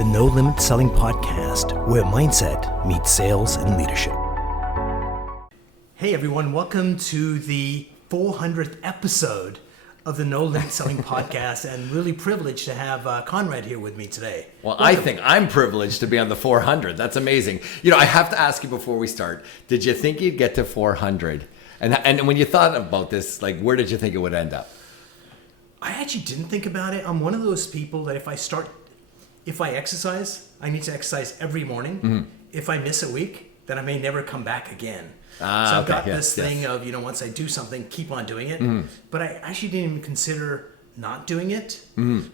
the No Limit Selling Podcast, where mindset meets sales and leadership. Hey everyone, welcome to the 400th episode of the No Limit Selling Podcast, and really privileged to have Conrad here with me today. Well, I think I'm privileged to be on the 400. That's amazing. You know, I have to ask you before we start, did you think you'd get to 400? And when you thought about this, like, where did you think it would end up? I actually didn't think about it. I'm one of those people that if I exercise, I need to exercise every morning. Mm-hmm. If I miss a week, then I may never come back again. So I've got this thing of, once I do something, keep on doing it. Mm-hmm. But I actually didn't even consider not doing it. Mm-hmm.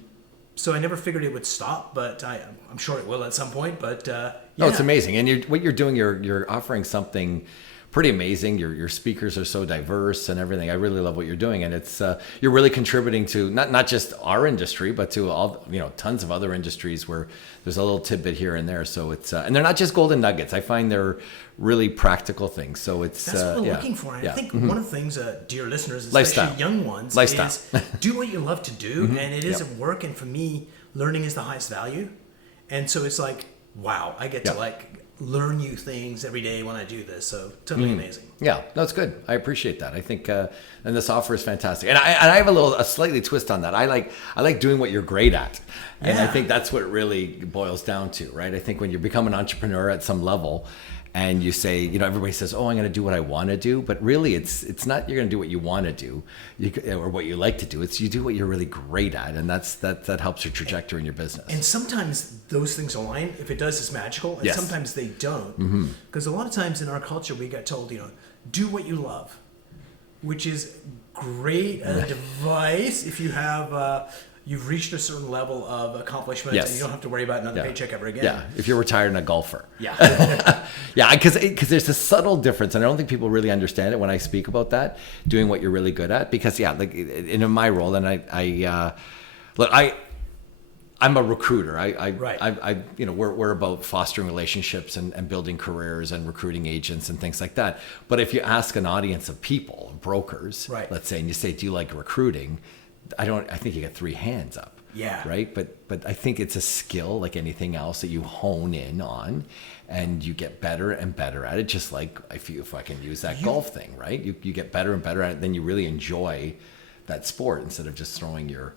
So I never figured it would stop, but I'm sure it will at some point. But yeah. No, it's amazing. And what you're doing, you're offering something pretty amazing. Your speakers are so diverse and everything. I really love what you're doing, and it's you're really contributing to not just our industry, but to all tons of other industries where there's a little tidbit here and there. So it's and they're not just golden nuggets. I find they're really practical things. So it's that's what we're looking for. And I think one of the things, dear listeners, especially Lifestyle. Young ones, Lifestyle. is do what you love to do, and it isn't work. And for me, learning is the highest value, and so it's like, wow, I get to learn new things every day when I do this. So totally amazing. Yeah, no, it's good. I appreciate that. I think, and this offer is fantastic. And I have a slightly twist on that. I like doing what you're great at. And I think that's what it really boils down to, right? I think when you become an entrepreneur at some level and you say, everybody says, oh, I'm going to do what I want to do. But really it's not, you're going to do what you want to do or what you like to do. It's you do what you're really great at. And that helps your trajectory in your business. And sometimes those things align. If it does, it's magical. And sometimes they don't. Because a lot of times in our culture, we get told, do what you love, which is great advice if you have... you've reached a certain level of accomplishment and you don't have to worry about another paycheck ever again. Yeah, if you're retired and a golfer. Yeah. Yeah, because there's a subtle difference, and I don't think people really understand it when I speak about that, doing what you're really good at. Because, like in my role, and I'm a recruiter. We're about fostering relationships and building careers and recruiting agents and things like that. But if you ask an audience of people, brokers, let's say, and you say, do you like recruiting? I think you get 3 hands up. Yeah. Right. But I think it's a skill like anything else that you hone in on and you get better and better at it. Just like if I can use that golf thing, right? You get better and better at it. Then you really enjoy that sport instead of just throwing your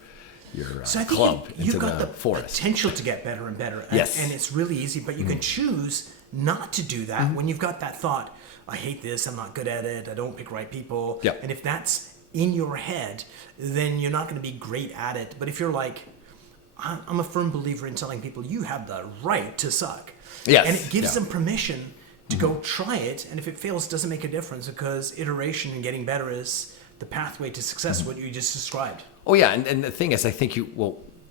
club into the forest. Potential to get better and better. And it's really easy, but you can choose not to do that when you've got that thought, I hate this, I'm not good at it, I don't pick right people. Yep. And if that's in your head, then you're not going to be great at it. But if you're like, I'm a firm believer in telling people you have the right to suck. Yes. And it gives them permission to go try it. And if it fails, it doesn't make a difference because iteration and getting better is the pathway to success, what you just described. Oh, yeah. And the thing is, I think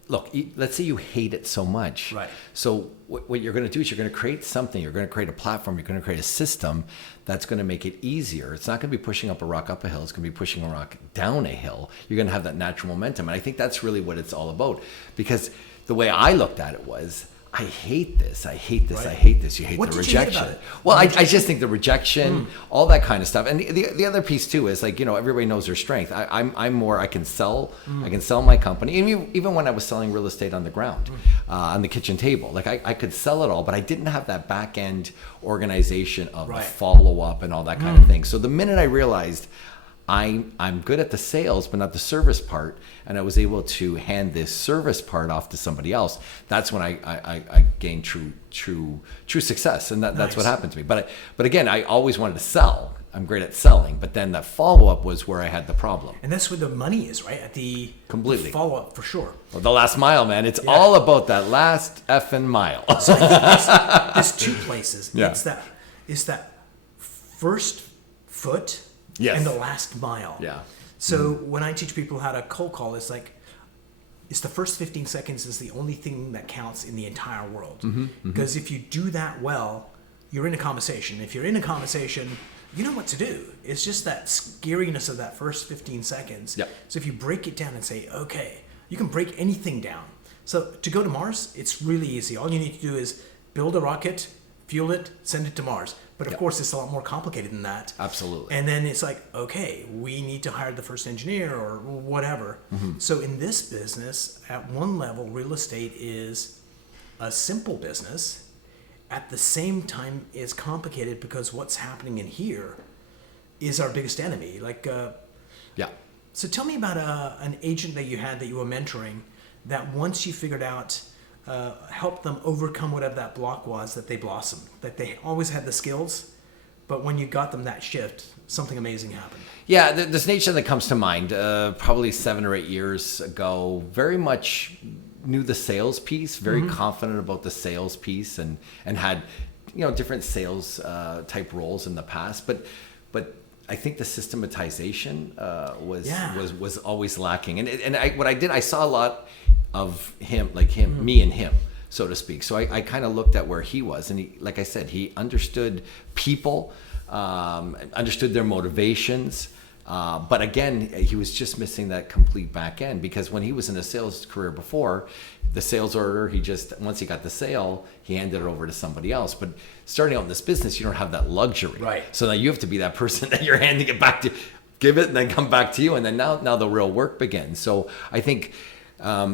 look, let's say you hate it so much. Right. So what you're going to do is you're going to create something. You're going to create a platform. You're going to create a system that's going to make it easier. It's not going to be pushing up a rock up a hill. It's going to be pushing a rock down a hill. You're going to have that natural momentum. And I think that's really what it's all about. Because the way I looked at it was, I hate this. I hate this. Right. I hate this. You hate the rejection. You hate about it? Well, I just think the rejection, all that kind of stuff. And the other piece too is like, everybody knows their strength. I'm more, I can sell my company. And even when I was selling real estate on the ground, on the kitchen table, like I could sell it all, but I didn't have that back end organization of the follow up and all that kind of thing. So the minute I realized I'm good at the sales, but not the service part, and I was able to hand this service part off to somebody else. That's when I gained true success, and that's what happened to me. But again, I always wanted to sell. I'm great at selling, but then that follow up was where I had the problem. And that's where the money is, right? At the follow up, for sure. Well, the last mile, man. It's all about that last effing mile. So I think there's 2 places. Yeah. It's that first foot. Yes. And the last mile. Yeah. So when I teach people how to cold call, it's like, it's the first 15 seconds is the only thing that counts in the entire world. Because if you do that well, you're in a conversation. If you're in a conversation, you know what to do. It's just that scariness of that first 15 seconds. Yep. So if you break it down and say, okay, you can break anything down. So to go to Mars, it's really easy. All you need to do is build a rocket, fuel it, send it to Mars. But of course, it's a lot more complicated than that. Absolutely. And then it's like, okay, we need to hire the first engineer or whatever. So in this business, at one level, real estate is a simple business at the same time is complicated because what's happening in here is our biggest enemy. Yeah. So tell me about an agent that you had that you were mentoring that once you figured out, helped them overcome whatever that block was, that they blossomed, that they always had the skills, but when you got them that shift, something amazing happened. Yeah, this agent that comes to mind, probably 7 or 8 years ago, very much knew the sales piece, very confident about the sales piece, and had different sales type roles in the past, but I think the systematization was always lacking, and I saw a lot of him, me and him, so to speak. So I kind of looked at where he was, and he, like I said, he understood people, understood their motivations. But again, he was just missing that complete back end, because when he was in a sales career before, the sales order, once he got the sale, he handed it over to somebody else. But starting out in this business, you don't have that luxury. Right. So now you have to be that person that you're handing it back to, give it and then come back to you. And then now the real work begins. So I think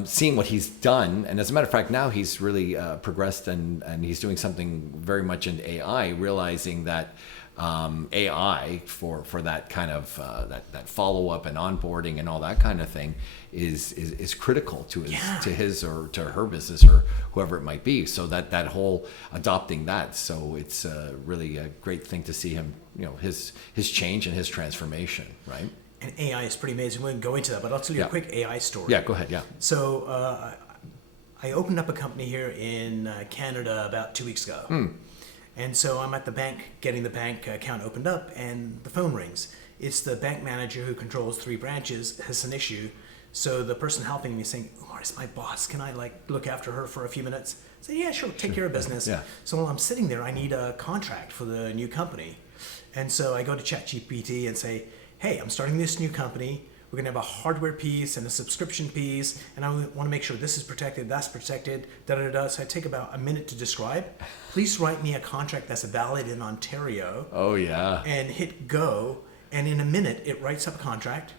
seeing what he's done, and as a matter of fact, now he's really progressed and he's doing something very much in AI, realizing that AI for that kind of that follow up and onboarding and all that kind of thing is critical to his or to her business or whoever it might be. So that whole adopting that. So it's really a great thing to see him, his change and his transformation, right? And AI is pretty amazing. We won't go into that, but I'll tell you a quick AI story. Yeah, go ahead. Yeah. So I opened up a company here in Canada about 2 weeks ago. And so I'm at the bank getting the bank account opened up, and the phone rings. It's the bank manager who controls 3 branches, has an issue. So the person helping me is saying, Umar, it's my boss. Can I look after her for a few minutes? I say, yeah, sure, take care of business. Yeah. So while I'm sitting there, I need a contract for the new company. And so I go to ChatGPT and say, hey, I'm starting this new company. We're going to have a hardware piece and a subscription piece, and I want to make sure this is protected, that's protected, da-da-da. So I take about a minute to describe. Please write me a contract that's valid in Ontario. Oh, yeah. And hit go, and in a minute, it writes up a contract.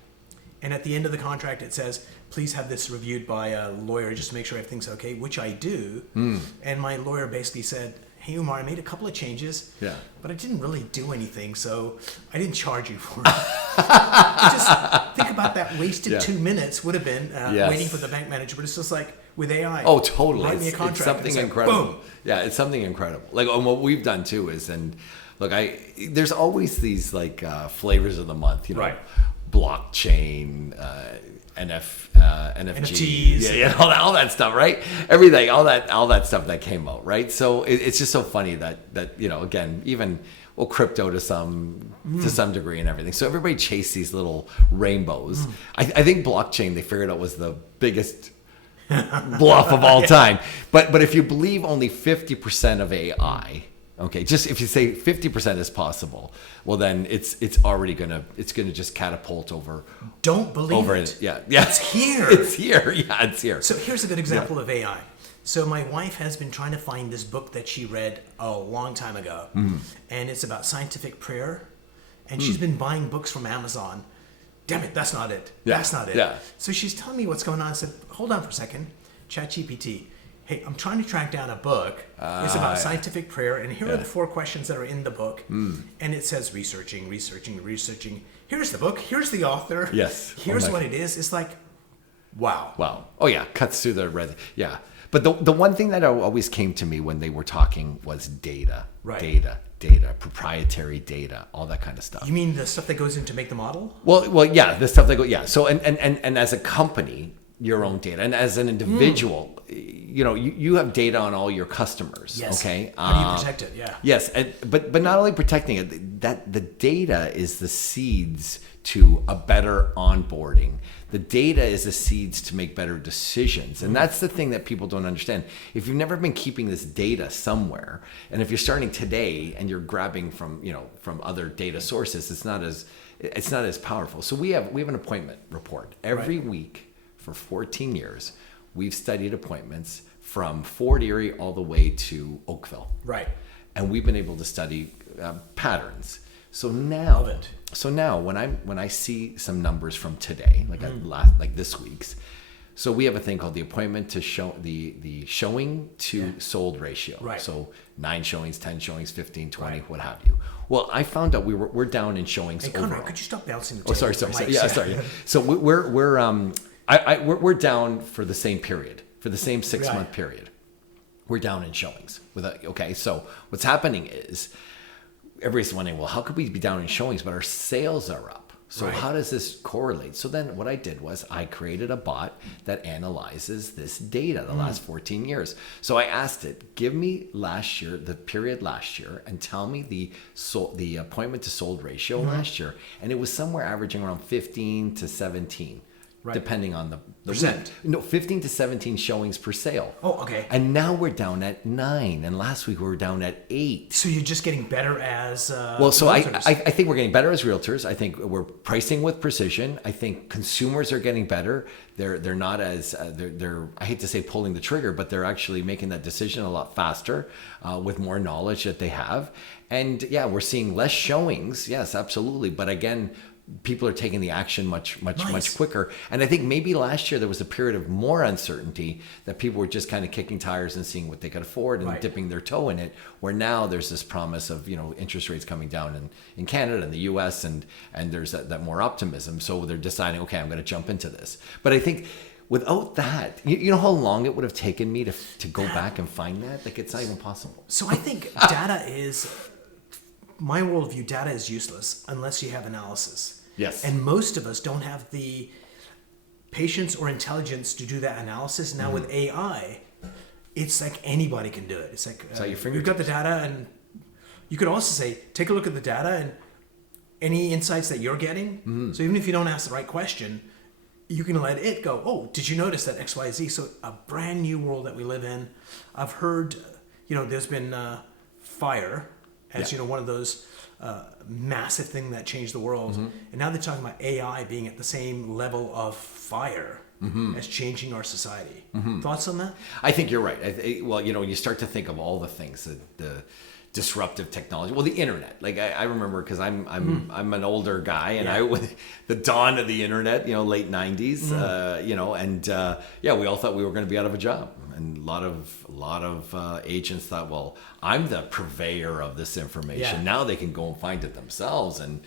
And at the end of the contract, it says, please have this reviewed by a lawyer just to make sure everything's okay, which I do. And my lawyer basically said, hey, Umar, I made a couple of changes, but I didn't really do anything, so I didn't charge you for it. Just think about that wasted 2 minutes would have been waiting for the bank manager, but it's just like with AI. Oh, totally. Write me a contract. It's something incredible. Boom. Yeah, it's something incredible. And what we've done too is, and look, there's always these flavors of the month, right. Blockchain, NFTs, all that stuff, right? Everything, all that stuff that came out, right? So it's just so funny that again, even crypto to some degree and everything. So everybody chased these little rainbows. I think blockchain, they figured out, was the biggest bluff of all time. But if you believe only 50% of AI. Okay, just if you say 50% is possible, well then it's gonna just catapult over. Don't believe it. Yeah. It's here. It's here. Yeah, it's here. So here's a good example of AI. So my wife has been trying to find this book that she read a long time ago, and it's about scientific prayer, and she's been buying books from Amazon. Damn it, that's not it. Yeah. That's not it. Yeah. So she's telling me what's going on. I said, hold on for a second, ChatGPT. Hey, I'm trying to track down a book. It's about scientific prayer, and here are the 4 questions that are in the book. And it says researching. Here's the book. Here's the author. Yes. Here's what it is. It's like, wow. Wow. Oh yeah, cuts through the red. Yeah. But the one thing that always came to me when they were talking was data. Right. Data, proprietary data, all that kind of stuff. You mean the stuff that goes in to make the model? Well, yeah, the stuff that So and as a company, your own data, and as an individual, you have data on all your customers. Yes. Okay. How do you protect it? Yeah. Yes, but not only protecting it, that the data is the seeds to a better onboarding. The data is the seeds to make better decisions, and that's the thing that people don't understand. If you've never been keeping this data somewhere, and if you're starting today and you're grabbing from other data sources, it's not as powerful. So we have an appointment report every week. For 14 years, we've studied appointments from Fort Erie all the way to Oakville. Right. And we've been able to study patterns. So now, Love it. when I see some numbers from today, like this week's, So we have a thing called the appointment to show the showing to sold ratio. Right. So 9 showings, 10 showings, 15, 20, what have you. Well, I found out we're down in showings. Hey, Conrad, overall. could you stop bouncing the Oh, table? sorry. Yeah, sorry. So we're down for the same period, for the same 6-month period. We're down in showings. So what's happening is everybody's wondering, well, how could we be down in showings, but our sales are up? So how does this correlate? So then what I did was I created a bot that analyzes this data, the last 14 years. So I asked it, give me last year, the period last year, and tell me the appointment to sold ratio last year. And it was somewhere averaging around 15 to 17. Depending on the percent. week. No, 15 to 17 showings per sale. Oh, okay. And now we're down at 9, and last week we were down at 8. So you're just getting better as So I realtors. think we're getting better as realtors. I think we're pricing with precision. I think consumers are getting better. They're not as they're I hate to say pulling the trigger, but they're actually making that decision a lot faster with more knowledge that they have. And yeah, we're seeing less showings. Yes, absolutely. But again, people are taking the action much quicker. And I think maybe last year there was a period of more uncertainty that people were just kind of kicking tires and seeing what they could afford and dipping their toe in it, where now there's this promise of, interest rates coming down in Canada and the US, and there's that more optimism. So they're deciding, okay, I'm going to jump into this. But I think without that, you know how long it would have taken me to go back and find that? Like, it's not even possible. So I think data is, my worldview, data is useless unless you have analysis. Yes. And most of us don't have the patience or intelligence to do that analysis. Now with AI, it's like anybody can do it. It's like we've got the data, and you could also say, take a look at the data and any insights that you're getting. So even if you don't ask the right question, you can let it go, oh, did you notice that XYZ? So a brand new world that we live in. I've heard, there's been fire as, one of those massive thing that changed the world. And now they're talking about AI being at the same level of fire as changing our society. Thoughts on that? I think you're right. Well, when you start to think of all the things, the disruptive technology, well, the internet. Like I remember, because I'm an older guy, and the dawn of the internet, late 90s, we all thought we were going to be out of a job. And a lot of agents thought, well, I'm the purveyor of this information. Now they can go and find it themselves. And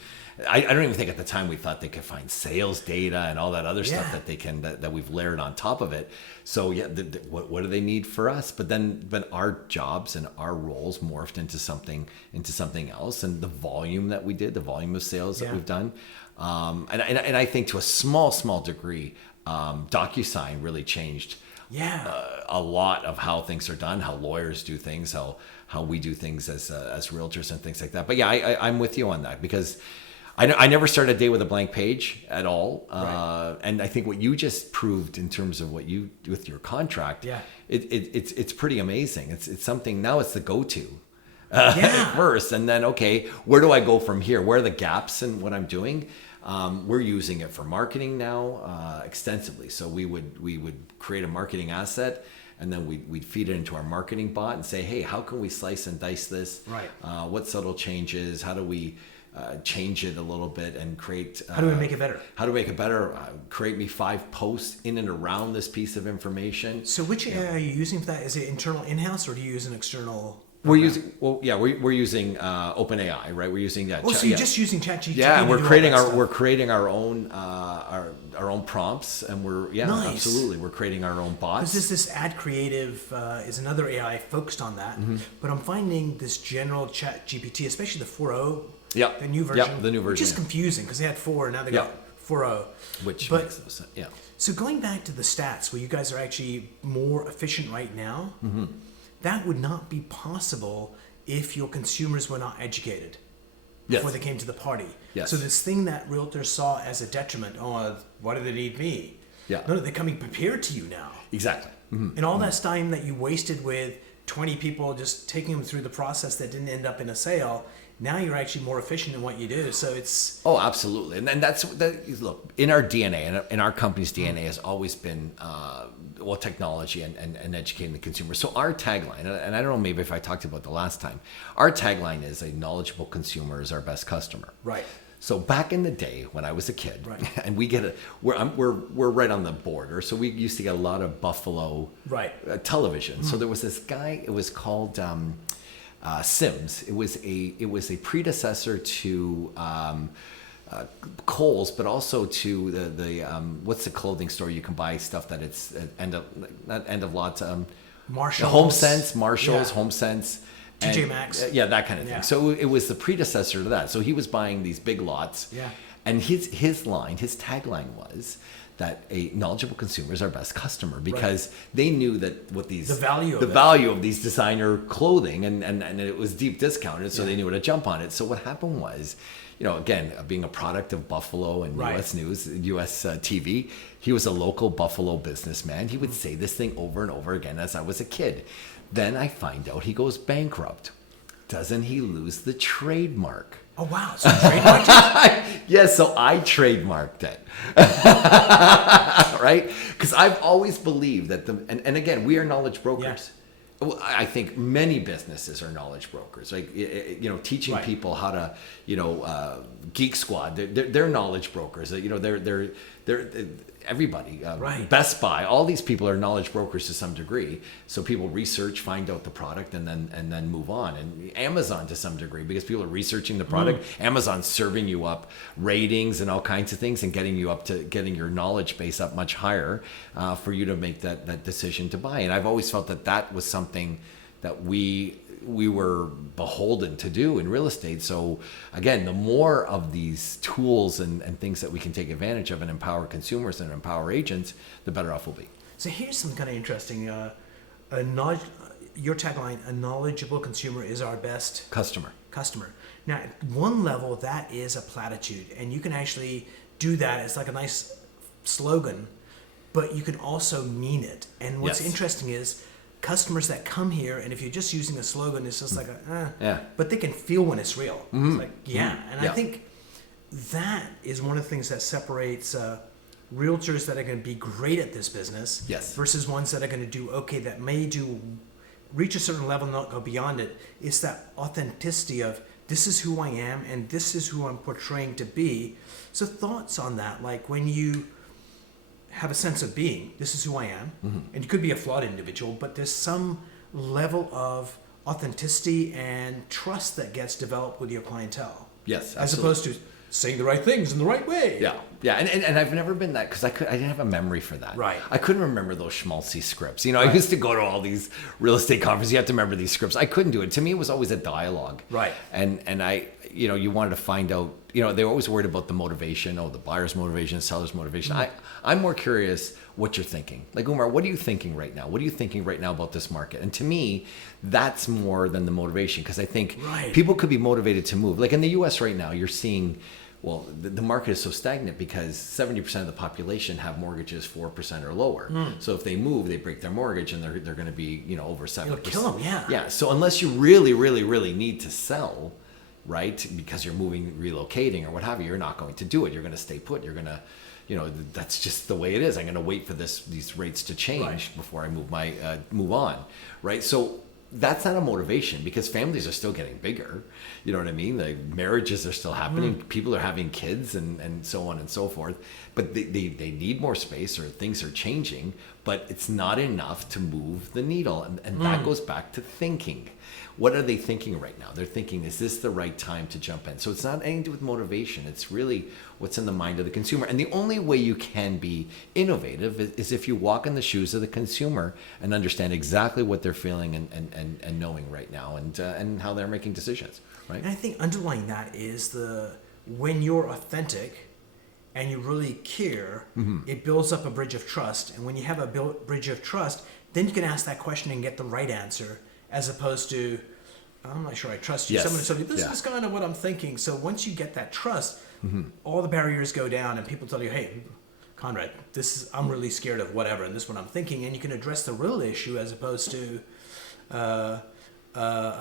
I don't even think at the time we thought they could find sales data and all that other stuff that they can that we've layered on top of it. So what do they need for us? But our jobs and our roles morphed into something else, and the volume that we did, the volume of sales that we've done, and I think to a small degree, DocuSign really changed. A lot of how things are done, how lawyers do things, how we do things as realtors and things like that. But yeah, I'm with you on that, because I never start a day with a blank page at all. And I think what you just proved in terms of what you do with your contract, it's pretty amazing. It's something, now it's the go-to first, and then, okay, where do I go from here? Where are the gaps in what I'm doing? We're using it for marketing now extensively. So we would create a marketing asset, and then we'd feed it into our marketing bot and say, hey, how can we slice and dice this? What subtle changes? How do we change it a little bit and create? How do we make it better? How to make it better? Create me 5 posts in and around this piece of information. So which AI are you using for that? Is it internal in-house, or do you use an external? We're using OpenAI, right? We're using that. So you're just using ChatGPT? Yeah, and we're creating our own our own prompts, and absolutely, we're creating our own bots. Because this Ad Creative is another AI focused on that, but I'm finding this general ChatGPT, especially the 4.0, the new version, which is confusing because they had 4, now they got 4.0, which makes no sense. So going back to the stats, where you guys are actually more efficient right now. That would not be possible if your consumers were not educated before they came to the party. So this thing that realtors saw as a detriment, why do they need me? No, they're coming prepared to you now. Exactly. And all that time that you wasted with 20 people just taking them through the process that didn't end up in a sale, now you're actually more efficient in what you do. So it's... Oh, absolutely. And look, in our DNA, and in our company's DNA has always been, technology and educating the consumer. So our tagline, and I don't know, maybe if I talked about the last time, our tagline is a knowledgeable consumer is our best customer. So back in the day when I was a kid, Right. and we're right on the border, so we used to get a lot of Buffalo television. So there was this guy. It was called Sims. It was a predecessor to Kohl's, but also to the what's the clothing store you can buy stuff that it's not end of lot. Marshalls, HomeSense, Marshalls, HomeSense. TJ Maxx. Yeah, that kind of thing. Yeah. So it was the predecessor to that. So he was buying these big lots. Yeah. And his tagline was that a knowledgeable consumer is our best customer, because they knew that what these the value of these designer clothing and it was deep discounted, so they knew how to jump on it. So what happened was, again, being a product of Buffalo and U.S. News, U.S. TV, he was a local Buffalo businessman. He would say this thing over and over again as I was a kid. Then I find out he goes bankrupt. Doesn't he lose the trademark? Oh, wow. So trademarked it? Yes, so I trademarked it. Right? Because I've always believed that and again, we are knowledge brokers. Yeah. Well, I think many businesses are knowledge brokers. Like, teaching people how to, Geek Squad, they're knowledge brokers. They're everybody. Best Buy, all these people are knowledge brokers to some degree. So people research, find out the product, and then move on. And Amazon to some degree, because people are researching the product. Amazon's serving you up ratings and all kinds of things, and getting your knowledge base up much higher for you to make that decision to buy. And I've always felt that was something that we were beholden to do in real estate. So again, the more of these tools and things that we can take advantage of and empower consumers and empower agents, the better off we'll be. So here's something kind of interesting. Your tagline, a knowledgeable consumer is our best customer. Now, at one level, that is a platitude, and you can actually do that. It's like a nice slogan, but you can also mean it. And what's interesting is customers that come here, and if you're just using a slogan, it's just like but they can feel when it's real. It's like, I think that is one of the things that separates realtors that are going to be great at this business versus ones that are going to do okay, that may reach a certain level and not go beyond it. It's that authenticity of, this is who I am and this is who I'm portraying to be. So thoughts on that, like when you have a sense of being, this is who I am, and you could be a flawed individual, but there's some level of authenticity and trust that gets developed with your clientele. Yes, absolutely. As opposed to saying the right things in the right way. Yeah, and I've never been that, because I didn't have a memory for that. Right. I couldn't remember those schmaltzy scripts. I used to go to all these real estate conferences. You have to remember these scripts. I couldn't do it. To me, it was always a dialogue. Right. And I, you wanted to find out. They were always worried about the motivation, the buyer's motivation, seller's motivation. I'm more curious what you're thinking. Like, Umar, what are you thinking right now? What are you thinking right now about this market? And to me, that's more than the motivation, because I think people could be motivated to move. Like in the U.S. right now, you're seeing, the market is so stagnant because 70% of the population have mortgages 4% or lower. So if they move, they break their mortgage, and they're going to be, over 7%. It'll kill them, Yeah. So unless you really, really, really need to sell, right, because you're moving, relocating, or what have you, you're not going to do it. You're going to stay put. You're going to, that's just the way it is. I'm going to wait for these rates to change before I move on, right? So that's not a motivation, because families are still getting bigger. You know what I mean? Like, marriages are still happening. People are having kids and so on and so forth. But they need more space, or things are changing, but it's not enough to move the needle. And that goes back to thinking. What are they thinking right now? They're thinking, is this the right time to jump in? So it's not anything to do with motivation. It's really what's in the mind of the consumer. And the only way you can be innovative is if you walk in the shoes of the consumer and understand exactly what they're feeling and knowing right now, and how they're making decisions, right? And I think underlying that is when you're authentic and you really care, it builds up a bridge of trust. And when you have a bridge of trust, then you can ask that question and get the right answer, as opposed to, I'm not sure I trust you. Yes. Someone told you, this is kind of what I'm thinking. So once you get that trust, all the barriers go down, and people tell you, hey, Conrad, I'm really scared of whatever, and this is what I'm thinking. And you can address the real issue as opposed to a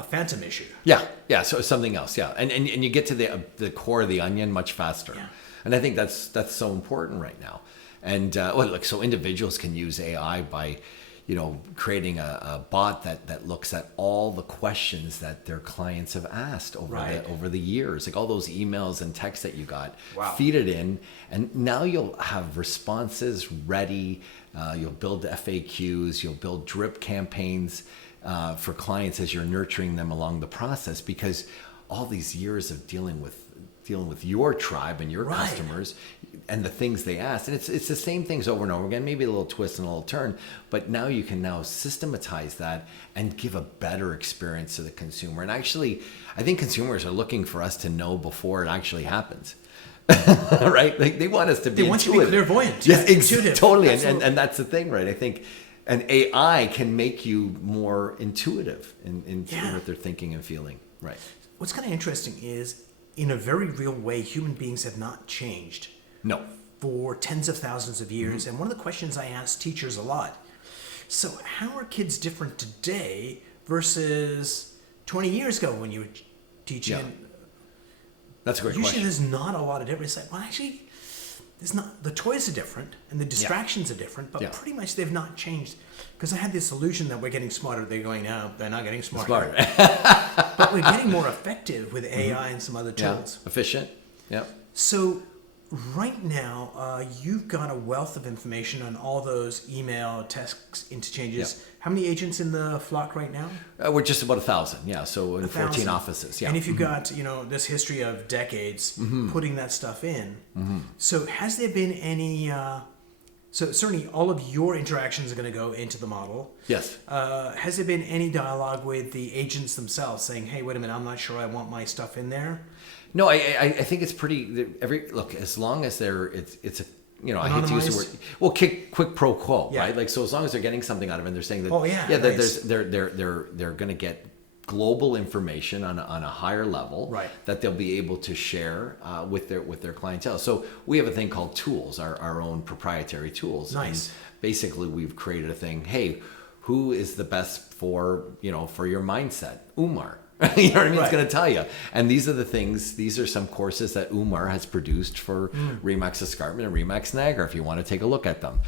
phantom issue. Yeah. So something else. Yeah. And you get to the core of the onion much faster. Yeah. And I think that's so important right now. And so individuals can use AI by, creating a bot that looks at all the questions that their clients have asked over the years, like all those emails and texts that you got. Wow. Feed it in, and now you'll have responses ready. You'll build FAQs, you'll build drip campaigns for clients as you're nurturing them along the process, because all these years of dealing with your tribe and your customers and the things they ask, and it's the same things over and over again, maybe a little twist and a little turn, but now you can now systematize that and give a better experience to the consumer. And actually, I think consumers are looking for us to know before it actually happens. Right? Like they want us to be They want you to be clairvoyant. Yes, intuitive. Totally. And that's the thing, right? I think an AI can make you more intuitive in what they're thinking and feeling. Right. What's kind of interesting is, in a very real way, human beings have not changed. No. For tens of thousands of years. And one of the questions I ask teachers a lot, so how are kids different today versus 20 years ago when you were teaching? Yeah. That's a great Usually question. there's not a lot of difference. It's like, well, actually, there's not. The toys are different and the distractions are different, but pretty much they've not changed. Because I had this illusion that we're getting smarter. They're going, no, they're not getting smarter. But we're getting more effective with AI and some other tools. Yeah. Efficient. Yeah. So right now, you've got a wealth of information on all those email, text interchanges. Yeah. How many agents in the flock right now? We're just about 1,000. Yeah. So in 1,000. 14 offices. Yeah. And if you've got, this history of decades putting that stuff in, so has there been any, so certainly all of your interactions are going to go into the model. Yes. Has there been any dialogue with the agents themselves saying, hey, wait a minute, I'm not sure I want my stuff in there? No, I think it's pretty, look, as long as it's a, I hate to use the word, well, quick pro quo, right? Like, so as long as they're getting something out of it, and they're saying that, they're going to get global information on a higher level, right, that they'll be able to share with their clientele. So we have a thing called tools, our own proprietary tools. Nice. And basically, we've created a thing. Hey, who is the best for your mindset? Umar. You know what I mean? It's going to tell you. And these are the things, these are some courses that Umar has produced for RE/MAX Escarpment and RE/MAX Niagara, if you want to take a look at them.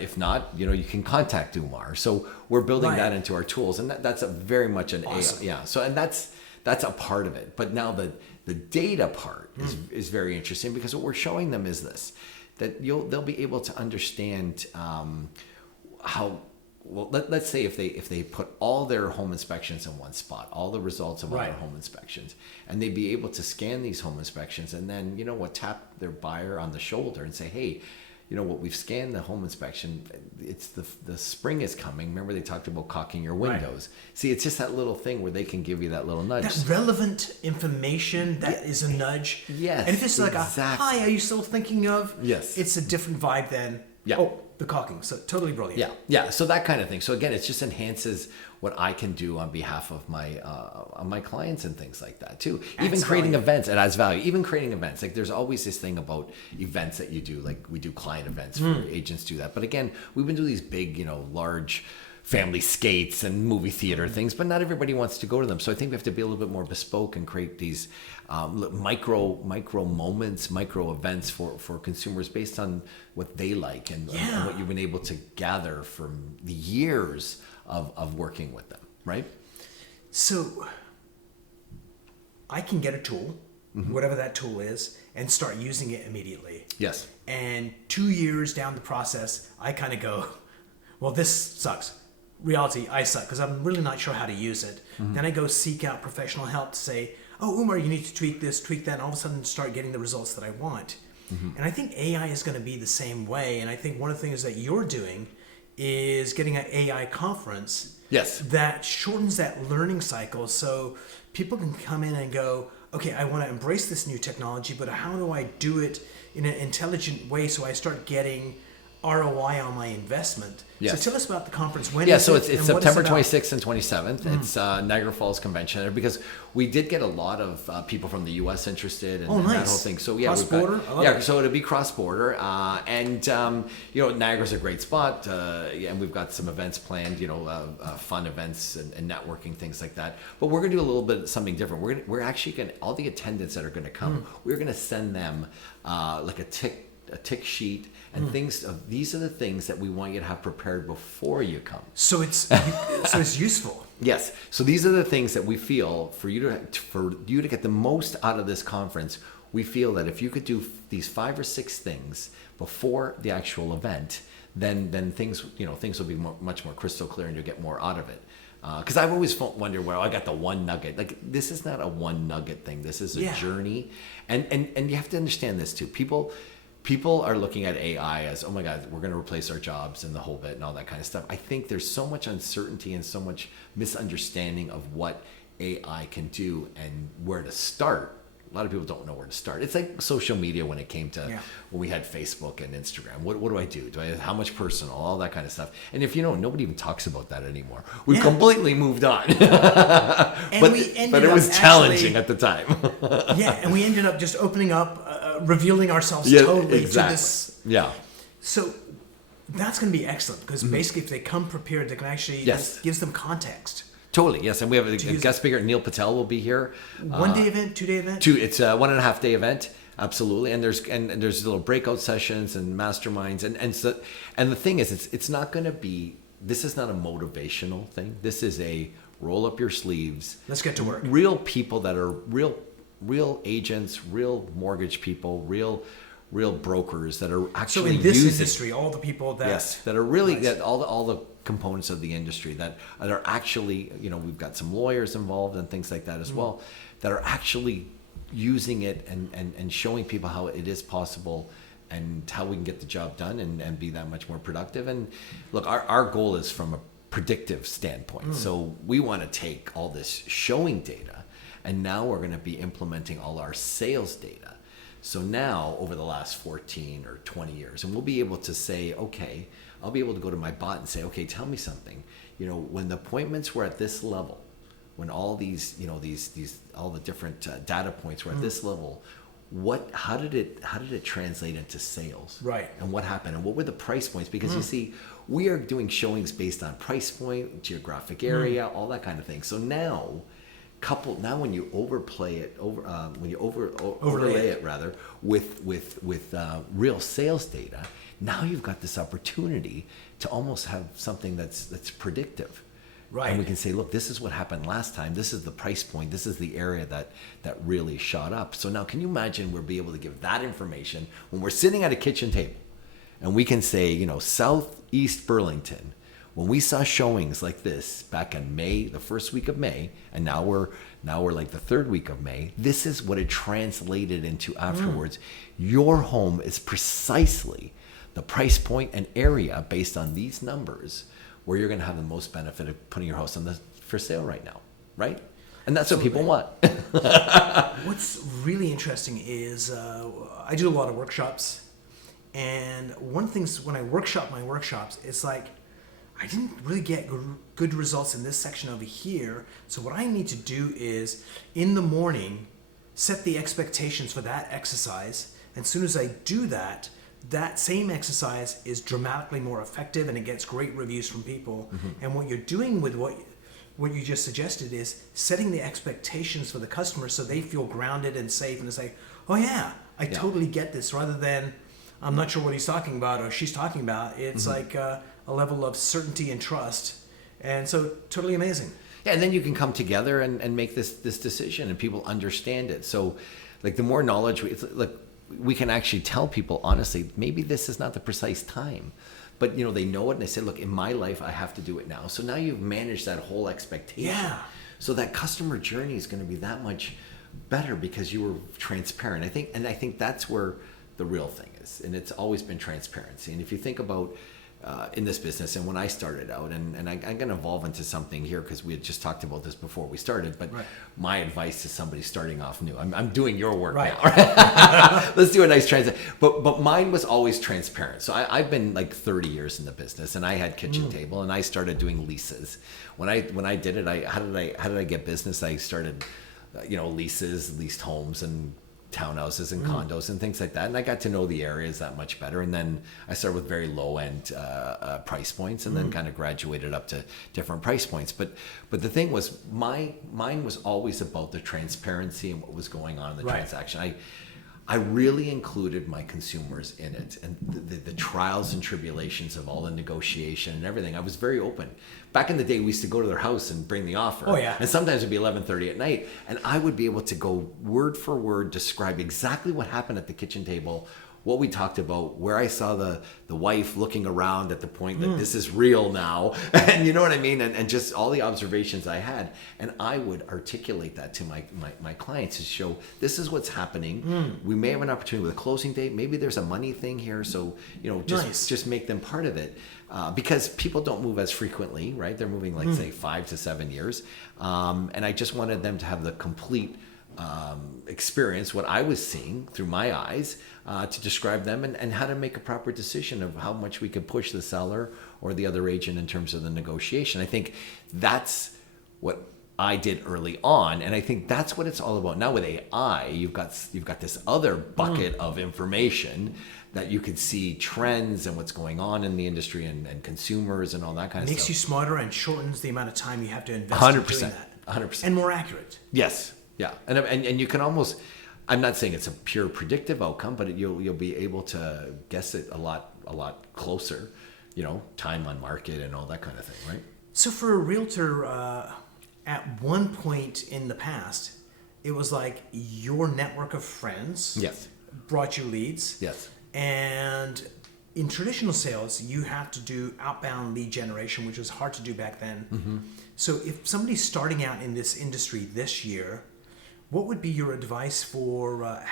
If not, you can contact Umar. So we're building that into our tools. And that's very much an awesome. AI. Yeah. So, and that's a part of it. But now the data part is very interesting, because what we're showing them is this, that they'll be able to understand how. Well, let's say if they put all their home inspections in one spot, all the results of all their home inspections, and they'd be able to scan these home inspections, and then tap their buyer on the shoulder and say, hey, we've scanned the home inspection. It's the spring is coming. Remember they talked about caulking your windows. See, it's just that little thing where they can give you that little nudge. That relevant information that is a nudge. Yes. And if it's like hi, are you still thinking of? Yes. It's a different vibe than the caulking. So totally brilliant. Yeah. So that kind of thing. So again, it just enhances what I can do on behalf of my clients and things like that too. Even creating events, it adds value. Even creating events, like there's always this thing about events that you do. Like we do client events for agents do that. But again, we've been doing these big, large family skates and movie theater things, but not everybody wants to go to them. So I think we have to be a little bit more bespoke and create these micro moments, micro events for consumers based on what they like and what you've been able to gather from the years of working with them, right? So I can get a tool, whatever that tool is, and start using it immediately. Yes. And 2 years down the process, I kind of go, well, this sucks. Reality, I suck, because I'm really not sure how to use it. Then I go seek out professional help to say, oh, Umar, you need to tweak this, tweak that, and all of a sudden start getting the results that I want. And I think AI is going to be the same way. And I think one of the things that you're doing is getting an AI conference that shortens that learning cycle, so people can come in and go, okay, I want to embrace this new technology, but how do I do it in an intelligent way so I start getting ROI on my investment? Yes. So tell us about the conference. When so it's September 26th and 27th. It's Niagara Falls Convention Center, because we did get a lot of people from the U.S. interested in that whole thing. So cross-border? So it'll be cross-border. Niagara's a great spot. And we've got some events planned, fun events and networking, things like that. But we're going to do a little bit something different. We're actually going to, all the attendants that are going to come, we're going to send them like a tick sheet and things. These are the things that we want you to have prepared before you come. So it's useful. Yes. So these are the things that we feel for you to get the most out of this conference. We feel that if you could do these 5 or 6 things before the actual event, then things will be much more crystal clear, and you'll get more out of it. Because I've always wondered, well, I got the one nugget. Like, this is not a one nugget thing. This is a journey, and you have to understand this too. People are looking at AI as, oh my God, we're going to replace our jobs and the whole bit and all that kind of stuff. I think there's so much uncertainty and so much misunderstanding of what AI can do and where to start. A lot of people don't know where to start. It's like social media when it came to when we had Facebook and Instagram. What do I do? How much personal? All that kind of stuff. And if you know, nobody even talks about that anymore. We've completely moved on. but it was challenging at the time. And we ended up just opening up, revealing ourselves totally to this. Yeah. So that's going to be excellent because basically if they come prepared, they can actually, this gives them context. Totally, yes, and we have a guest speaker. Neil Patel will be here. 1 day event, 2 day event. It's a 1.5 day event, absolutely. And there's little breakout sessions and masterminds, and the thing is, it's not going to be. This is not a motivational thing. This is a roll up your sleeves. Let's get to work. Real people that are real agents, real mortgage people, real brokers that are actually so in this industry, all the people that that are really all the components of the industry that are actually, we've got some lawyers involved and things like that as well, that are actually using it and showing people how it is possible and how we can get the job done and be that much more productive. And look, our goal is from a predictive standpoint. So we want to take all this showing data, and now we're going to be implementing all our sales data. So now, over the last 14 or 20 years, and we'll be able to say, okay, I'll be able to go to my bot and say, okay, tell me something. When the appointments were at this level, when all these, all the different data points were at this level, how did it translate into sales? Right. And what happened? And what were the price points? Because you see, we are doing showings based on price point, geographic area, all that kind of thing. So now, when you overlay it rather with real sales data, now you've got this opportunity to almost have something that's predictive. Right. And we can say, look, this is what happened last time. This is the price point. This is the area that really shot up. So now can you imagine we'll be able to give that information when we're sitting at a kitchen table and we can say, Southeast Burlington, when we saw showings like this back in May, the first week of May, and now we're like the third week of May, this is what it translated into afterwards. Your home is precisely the price point and area based on these numbers where you're going to have the most benefit of putting your house for sale right now, right? And that's what people want. What's really interesting is I do a lot of workshops, and one of the things when I workshop my workshops, it's like I didn't really get good results in this section over here. So what I need to do is in the morning set the expectations for that exercise. And as soon as I do that, that same exercise is dramatically more effective and it gets great reviews from people. And what you're doing with what you just suggested is setting the expectations for the customer so they feel grounded and safe and they say, oh yeah, I totally get this, rather than I'm not sure what he's talking about or she's talking about. It's like a level of certainty and trust. And so totally amazing. Yeah, and then you can come together and make this decision and people understand it. So like the more knowledge, we can actually tell people, honestly, maybe this is not the precise time. But, they know it and they say, look, in my life, I have to do it now. So now you've managed that whole expectation. Yeah. So that customer journey is going to be that much better because you were transparent. I think that's where the real thing is. And it's always been transparency. And if you think about in this business, and when I started out, and I'm going to evolve into something here because we had just talked about this before we started, but my advice to somebody starting off new, I'm doing your work now. Let's do a nice transition. But mine was always transparent. So I've been like 30 years in the business, and I had kitchen table, and I started doing leases. When I did it, how did I get business? I started, leased homes and townhouses and condos and things like that, and I got to know the areas that much better. And then I started with very low end price points, and then kind of graduated up to different price points. But the thing was, mine was always about the transparency and what was going on in the transaction. I really included my consumers in it, and the trials and tribulations of all the negotiation and everything. I was very open. Back in the day, we used to go to their house and bring the offer. Oh, yeah. And sometimes it'd be 11:30 at night, and I would be able to go word for word, describe exactly what happened at the kitchen table, what we talked about, where I saw the wife looking around at the point that this is real now, and you know what I mean, and just all the observations I had, and I would articulate that to my clients to show this is what's happening. We may have an opportunity with a closing date. Maybe there's a money thing here, so just make them part of it, because people don't move as frequently, right? They're moving like say 5 to 7 years, and I just wanted them to have the complete experience, what I was seeing through my eyes, to describe them and how to make a proper decision of how much we could push the seller or the other agent in terms of the negotiation. I think that's what I did early on, and I think that's what it's all about. Now with AI, you've got this other bucket of information that you could see trends and what's going on in the industry and consumers and all that kind of stuff. Makes you smarter and shortens the amount of time you have to invest 100%, in doing that. 100%. And more accurate. Yes. Yeah, and you can almost, I'm not saying it's a pure predictive outcome, but you'll be able to guess it a lot closer, time on market and all that kind of thing, right? So for a realtor, at one point in the past, it was like your network of friends brought you leads. Yes. And in traditional sales, you have to do outbound lead generation, which was hard to do back then. So if somebody's starting out in this industry this year, what would be your advice for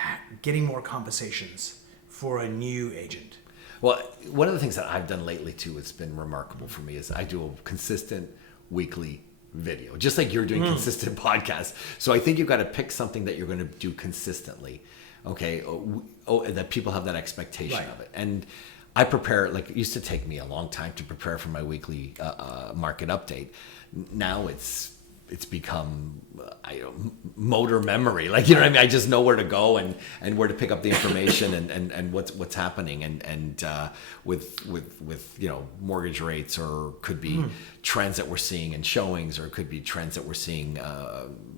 getting more conversations for a new agent? Well, one of the things that I've done lately too, it's been remarkable for me, is I do a consistent weekly video, just like you're doing consistent podcasts. So I think you've got to pick something that you're going to do consistently, okay? That people have that expectation of it. And I prepare, like it used to take me a long time to prepare for my weekly market update. Now it's become motor memory, like, what I mean? I just know where to go and where to pick up the information and what's happening and with mortgage rates, or could be trends that we're seeing in showings, or it could be trends that we're seeing,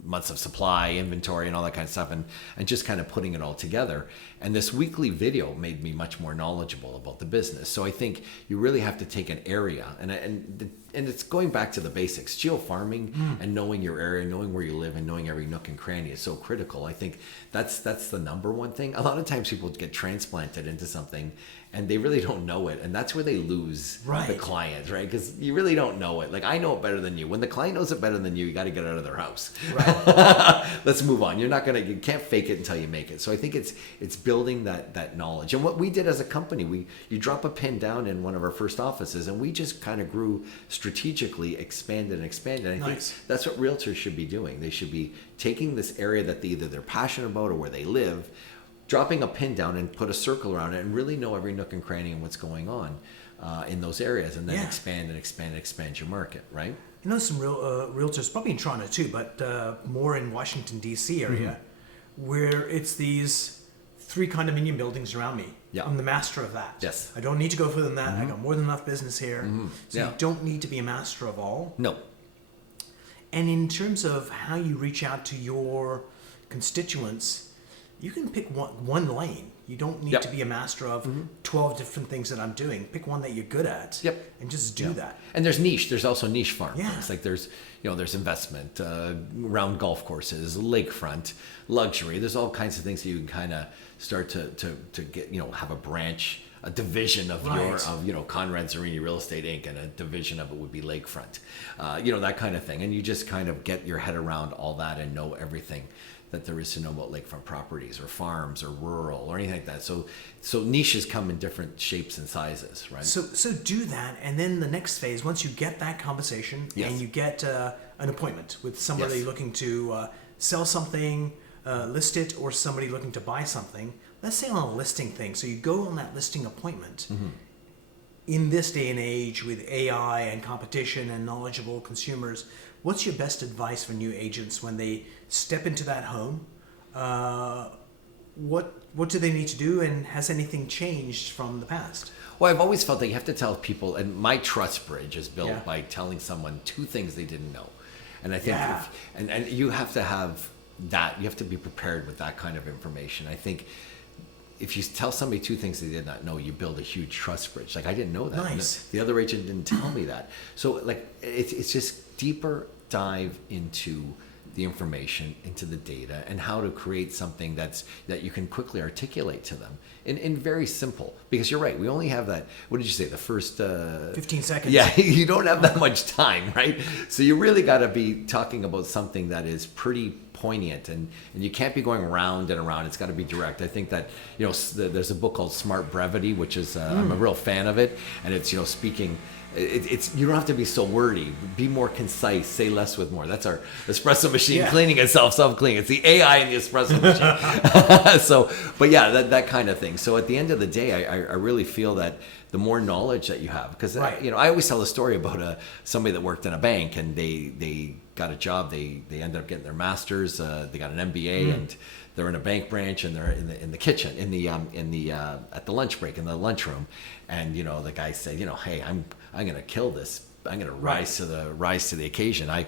months of supply, inventory, and all that kind of stuff, and just kind of putting it all together. And this weekly video made me much more knowledgeable about the business. So I think you really have to take an area, and it's going back to the basics. Geo-farming and knowing your area, knowing where you live, and knowing every nook and cranny is so critical. I think that's the number one thing. A lot of times people get transplanted into something and they really don't know it, and that's where they lose the client, right? Because you really don't know it. Like, I know it better than you. When the client knows it better than you got to get out of their house. Right. Let's move on. You can't fake it until you make it. So I think it's building that knowledge. And what we did as a company, you drop a pin down in one of our first offices, and we just kind of grew strategically, expanded. And I think that's what realtors should be doing. They should be taking this area that either they're passionate about or where they live, dropping a pin down and put a circle around it and really know every nook and cranny and what's going on in those areas, and then expand your market, right? Some realtors, probably in Toronto too, but more in Washington, D.C. area, where it's these 3 condominium buildings around me. Yeah. I'm the master of that. Yes. I don't need to go further than that. I got more than enough business here. So you don't need to be a master of all. No. And in terms of how you reach out to your constituents, you can pick one lane. You don't need to be a master of 12 different things that I'm doing. Pick one that you're good at and just do that. And there's niche. There's also niche farm Yeah. things. Like there's investment, around golf courses, lakefront, luxury. There's all kinds of things that you can kind of start to get, have a branch, a division of Conrad Zurini Real Estate Inc. and a division of it would be lakefront, that kind of thing. And you just kind of get your head around all that and know everything that there is to know about lakefront properties or farms or rural or anything like that. So niches come in different shapes and sizes, right? So do that, and then the next phase, once you get that conversation and you get an appointment with somebody looking to sell something, list it, or somebody looking to buy something, let's say on a listing thing. So you go on that listing appointment. In this day and age with AI and competition and knowledgeable consumers, what's your best advice for new agents when they step into that home? What do they need to do, and has anything changed from the past? Well, I've always felt that you have to tell people, and my trust bridge is built by telling someone 2 things they didn't know. And I think and you have to have that, you have to be prepared with that kind of information. I think if you tell somebody two things they did not know, you build a huge trust bridge. Like, I didn't know that. Nice. The other agent didn't tell me that. So like, it's just deeper dive into the information, into the data, and how to create something that you can quickly articulate to them in very simple. Because you're right, we only have that, what did you say, the first 15 seconds. Yeah, you don't have that much time, right? So you really got to be talking about something that is pretty poignant, and you can't be going round and around. It's got to be direct. I think that, there's a book called Smart Brevity, which is I'm a real fan of it, and it's speaking. It's you don't have to be so wordy. Be more concise. Say less with more. That's our espresso machine cleaning itself, self-cleaning. It's the AI in the espresso machine. So, but yeah, that kind of thing. So at the end of the day, I really feel that the more knowledge that you have, because I always tell a story about somebody that worked in a bank, and they got a job. They ended up getting their master's. They got an MBA, and they're in a bank branch, and they're in the kitchen, at the lunch break in the lunchroom, and the guy said, hey, I'm gonna kill this. I'm gonna rise to the occasion. I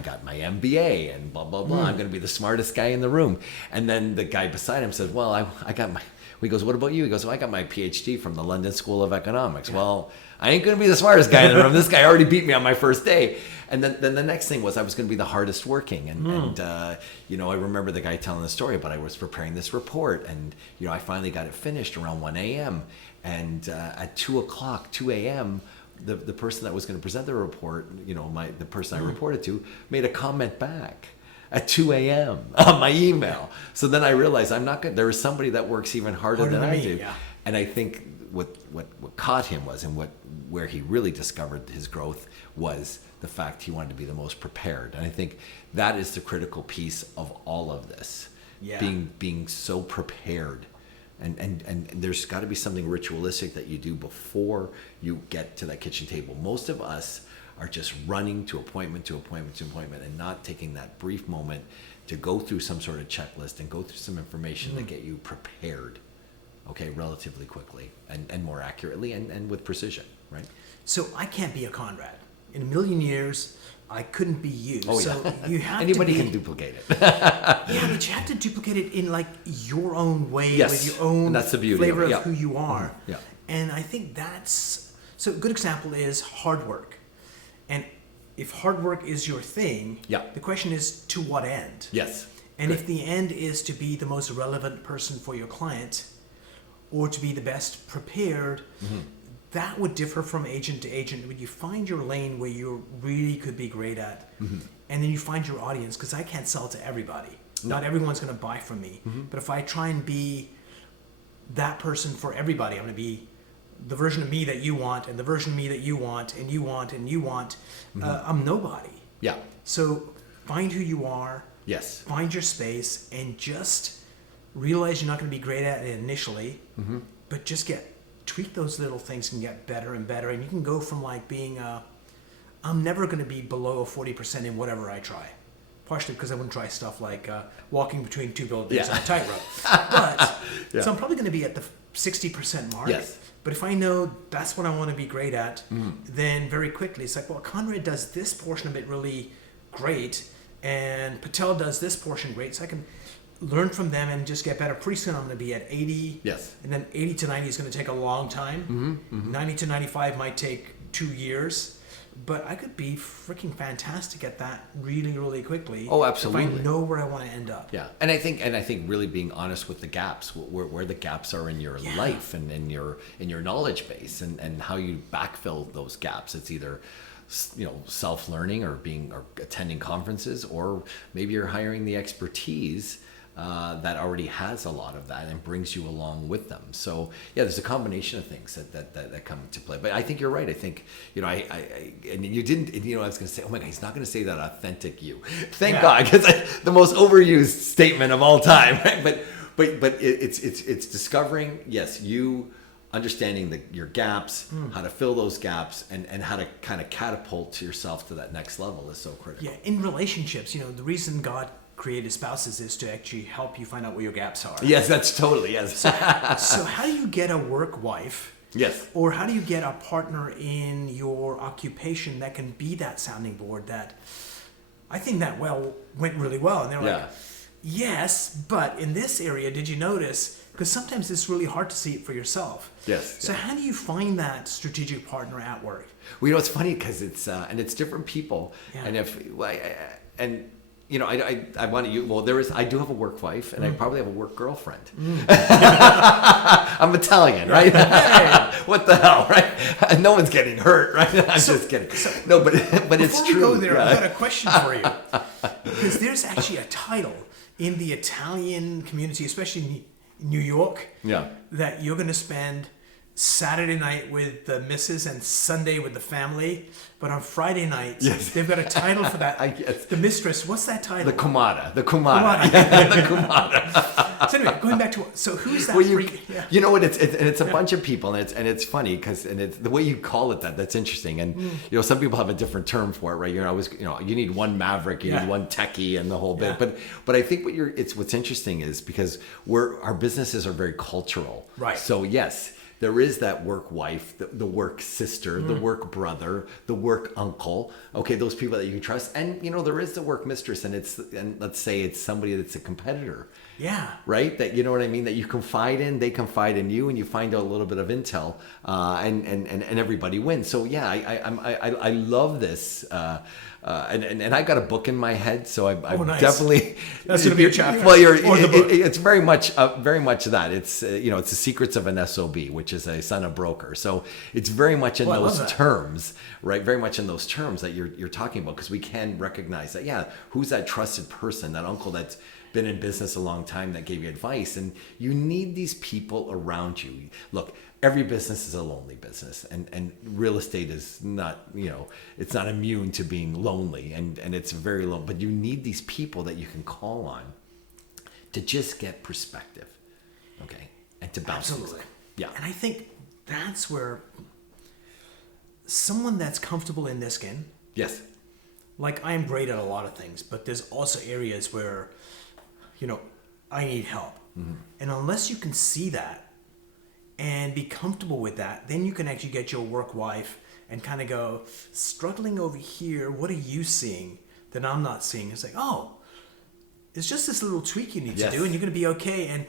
got my MBA and blah blah blah. I'm gonna be the smartest guy in the room. And then the guy beside him says, well, I got my. He goes, what about you? He goes, well, I got my PhD from the London School of Economics. Yeah. Well, I ain't gonna be the smartest guy in the room. This guy already beat me on my first day. And then the next thing was I was gonna be the hardest working. And I remember the guy telling the story, but I was preparing this report, and I finally got it finished around 1 a.m. And at 2 a.m. The person that was going to present the report, the person I reported to, made a comment back at 2 a.m. on my email. So then I realized I'm not good. There is somebody that works even harder than I do. Yeah. And I think what caught him was, and where he really discovered his growth was the fact he wanted to be the most prepared. And I think that is the critical piece of all of this. Yeah. Being so prepared. And there's got to be something ritualistic that you do before you get to that kitchen table. Most of us are just running to appointment to appointment to appointment, and not taking that brief moment to go through some sort of checklist and go through some information to get you prepared, relatively quickly and more accurately and with precision, right? So I can't be a Conrad. In a million years, I couldn't be you. Oh, so yeah. You have Anybody to can duplicate it. Yeah, but you have to duplicate it in like your own way, with your own and that's the beauty flavor of who you are. Mm-hmm. Yeah. And I think that's so a good example is hard work. And if hard work is your thing, the question is to what end? Yes. And if the end is to be the most relevant person for your client, or to be the best prepared, that would differ from agent to agent. When you find your lane where you really could be great at, and then you find your audience, because I can't sell to everybody. No. Not everyone's going to buy from me. But if I try and be that person for everybody, I'm going to be the version of me that you want, and the version of me that you want, and you want, and you want. I'm nobody. Yeah. So find who you are. Yes. Find your space, and just realize you're not going to be great at it initially, but just tweak those little things and get better and better. And you can go from like being I'm never going to be below 40% in whatever I try. Partially because I wouldn't try stuff like walking between two buildings on a tightrope. But so I'm probably going to be at the 60% mark. Yes. But if I know that's what I want to be great at, then very quickly it's like, well, Conrad does this portion of it really great, and Patel does this portion great, so I can learn from them and just get better. Pretty soon I'm going to be at 80. Yes. And then 80 to 90 is going to take a long time. 90 to 95 might take 2 years. But I could be freaking fantastic at that really, really quickly. Oh, absolutely. If I know where I want to end up. Yeah. And I think really being honest with the gaps, where the gaps are in your life and in your knowledge base, and how you backfill those gaps. It's either self-learning or attending conferences, or maybe you're hiring the expertise that already has a lot of that and brings you along with them. So there's a combination of things that come into play. But I think you're right. I think and you didn't. I was going to say, oh my God, he's not going to say that authentic you. Thank God, because the most overused statement of all time. Right? But it's discovering you understanding your gaps, how to fill those gaps, and how to kind of catapult yourself to that next level is so critical. Yeah, in relationships, the reason God created spouses is to actually help you find out where your gaps are. Yes, that's totally, yes. So how do you get a work wife? Yes. Or how do you get a partner in your occupation that can be that sounding board that I think that went really well. And they're like, Yes, but in this area, did you notice? Because sometimes it's really hard to see it for yourself. Yes. So how do you find that strategic partner at work? Well, it's funny because it's and it's different people, Yeah. and if and I want to. Well, I do have a work wife, and I probably have a work girlfriend. I'm Italian, right? Hey. What the hell, right? No one's getting hurt, right? I'm just kidding. No, but it's true. Before we go there, Yeah. I've got a question for you. Because there's actually a title in the Italian community, especially in New York, that you're going to spend Saturday night with the missus and Sunday with the family, but on Friday nights, they've got a title for that. The mistress, what's that title? The Kumada. The Kumada. So anyway, going back to, so who's that? You know what? It's a bunch of people, and it's funny because it's the way you call it that's interesting. And some people have a different term for it, right? You're always you need one maverick, you need one techie, and the whole bit. But I think what's interesting is because our businesses are very cultural, right? So yes. There is that work wife, the work sister, the work brother, the work uncle. Okay, those people that you can trust, and there is the work mistress, and let's say it's somebody that's a competitor. Yeah. Right. That what I mean. That you confide in, they confide in you, and you find out a little bit of intel, and everybody wins. So yeah, I love this. And I got a book in my head, so I nice. Definitely that's going to be a chapter. Well, it's very much that. It's it's the secrets of an SOB, which is a son of broker. So it's very much in those terms, right? Very much in those terms that you're talking about, because we can recognize that. Yeah, who's that trusted person, that uncle that's been in business a long time that gave you advice, and you need these people around you. Look. Every business is a lonely business, and real estate is not, it's not immune to being lonely, and it's very low. But you need these people that you can call on to just get perspective, okay, and to bounce things. Absolutely. Yeah. And I think that's where someone that's comfortable in their skin. Yes. Like, I am great at a lot of things, but there's also areas where, I need help, and unless you can see that and be comfortable with that, then you can actually get your work wife and kind of go, struggling over here, what are you seeing that I'm not seeing? It's like, oh, it's just this little tweak you need to do, and you're going to be okay. And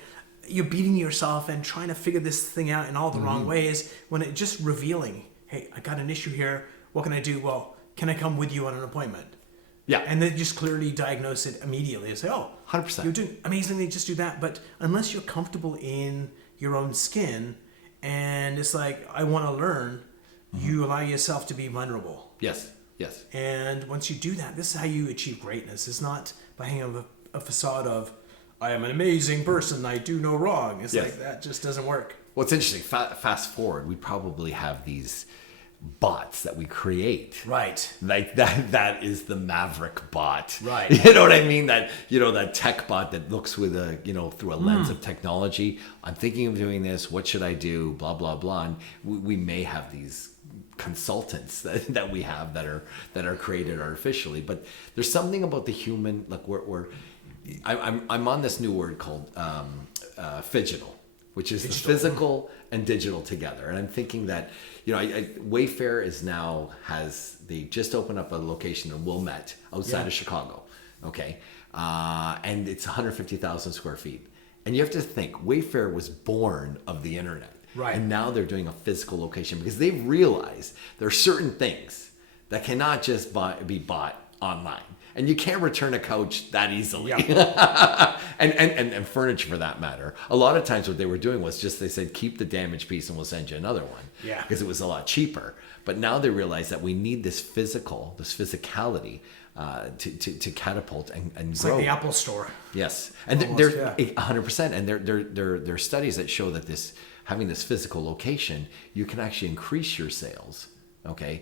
you're beating yourself and trying to figure this thing out in all the wrong ways, when it's just revealing, hey, I got an issue here. What can I do? Well, can I come with you on an appointment? Yeah. And then just clearly diagnose it immediately and say, oh, 100%. You're doing amazingly, just do that. But unless you're comfortable in your own skin, and it's like, I want to learn, you allow yourself to be vulnerable. Yes. And once you do that, this is how you achieve greatness. It's not by hanging up a facade of, I am an amazing person, I do no wrong. It's like, that just doesn't work. Well, it's interesting. Fast forward, we probably have these bots that we create, right? Like that is the maverick bot, right? You know what I mean? That that tech bot that looks with a through a lens of technology. I'm thinking of doing this, what should I do, blah blah blah. And we may have these consultants that we have that are created artificially, but there's something about the human. Like I'm on this new word called phygital, which is digital. The physical and digital together. And I'm thinking that, Wayfair they just opened up a location in Wilmette outside of Chicago. Okay. And it's 150,000 square feet. And you have to think, Wayfair was born of the internet. Right. And now they're doing a physical location because they've realized there are certain things that cannot just be bought online. And you can't return a couch that easily. Yeah. and furniture for that matter. A lot of times what they were doing was they said, keep the damaged piece and we'll send you another one. Yeah. Because it was a lot cheaper. But now they realize that we need this physicality to catapult and it's grow. Like the Apple Store. Yes. And almost, 100%. And there are studies that show that having this physical location, you can actually increase your sales. Okay,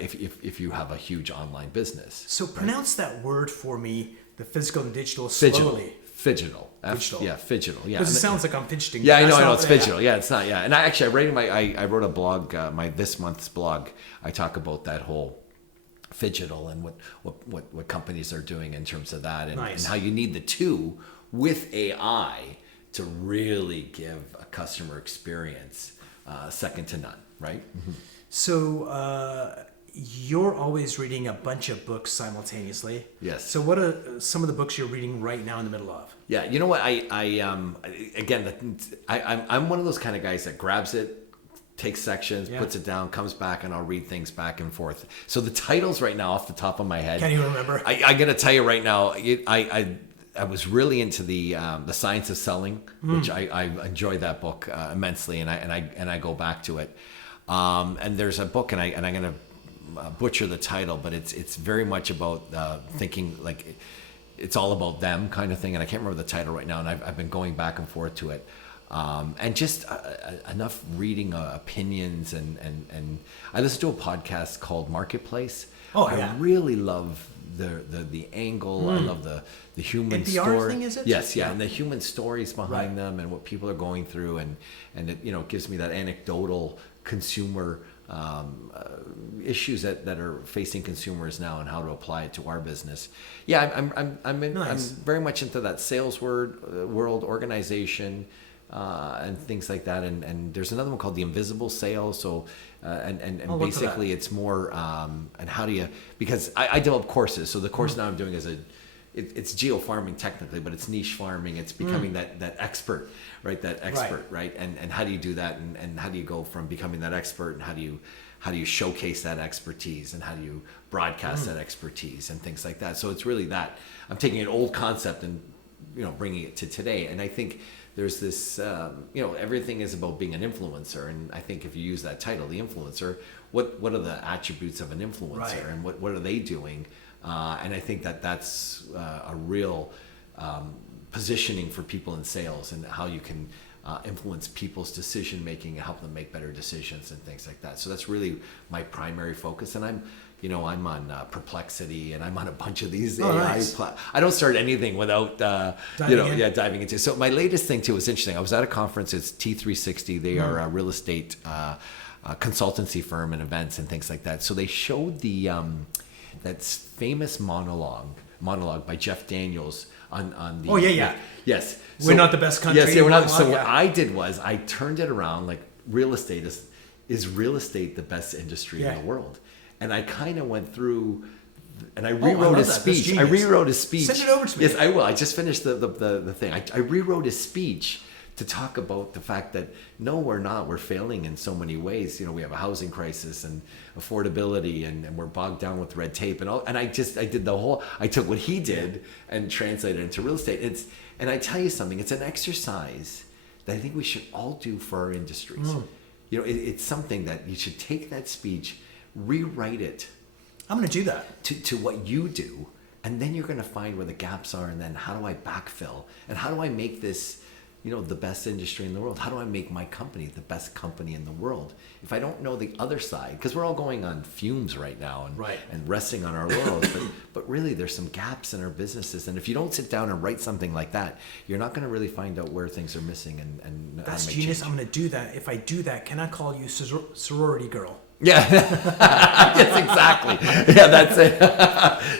if you have a huge online business. So pronounce that word for me, the physical and digital, slowly. Phygital. Fidgetal. Yeah, fidgetal. Yeah. Because it sounds like I'm fidgeting. Yeah, I know. It's fidgetal. Yeah, it's not. Yeah, and I wrote a blog, this month's blog. I talk about that whole fidgetal and what companies are doing in terms of that, and how you need the two with AI to really give a customer experience second to none. Right. Mm-hmm. So you're always reading a bunch of books simultaneously. Yes. So what are some of the books you're reading right now in the middle of? Yeah, you know what? I'm one of those kind of guys that grabs it, takes sections, puts it down, comes back, and I'll read things back and forth. So the titles right now, off the top of my head, Can't even remember. I got to tell you right now, I was really into the Science of Selling, which I enjoyed that book immensely, and I go back to it. And there's a book, and I'm gonna butcher the title, but it's very much about thinking like it's all about them kind of thing, and I can't remember the title right now, and I've been going back and forth to it, and just enough reading opinions, and I listened to a podcast called Marketplace. I really love the angle. I love the human NPR story. Thing, is it? Yes, yeah, and the human stories behind them and what people are going through, and it gives me that anecdotal consumer issues that are facing consumers now and how to apply it to our business. Yeah, I'm very much into that sales world, organization, and things like that. And there's another one called The Invisible Sale. So and basically it's more and how do you, because I develop courses. So the course now I'm doing is it's geo-farming technically, but it's niche farming. It's becoming that expert, right? That expert, right? And how do you do that? And how do you go from becoming that expert, and how do you showcase that expertise, and how do you broadcast that expertise and things like that? So it's really that I'm taking an old concept and bringing it to today. And I think there's this everything is about being an influencer, and I think if you use that title, the influencer, what are the attributes of an influencer, and what are they doing? And I think that's a real positioning for people in sales, and how you can influence people's decision making and help them make better decisions and things like that. So that's really my primary focus. And I'm on Perplexity, and I'm on a bunch of these AI. I don't start anything without diving into. So my latest thing too was interesting. I was at a conference. It's T360. They are a real estate consultancy firm and events and things like that. So they showed the that famous monologue by Jeff Daniels on the yes, we're not the best country. Yes, yeah, we're not. So what I did was I turned it around, like real estate is real estate the best industry in the world, and I kind of went through and I rewrote his speech. I rewrote his speech. Send it over to me. Yes, I will. I just finished the thing. I rewrote his speech to talk about the fact that no, we're not. We're failing in so many ways. We have a housing crisis and affordability, and we're bogged down with red tape and all. And I did the whole. I took what he did and translated it into real estate. And I tell you something. It's an exercise that I think we should all do for our industries. It's something that you should take that speech, rewrite it. I'm going to do that to what you do, and then you're going to find where the gaps are, and then how do I backfill, and how do I make this the best industry in the world? How do I make my company the best company in the world? If I don't know the other side, because we're all going on fumes right now and resting on our laurels, but really there's some gaps in our businesses. And if you don't sit down and write something like that, you're not going to really find out where things are missing and that's genius. I'm going to do that. If I do that, can I call you sorority girl? Yeah. Yes, exactly. Yeah, that's it.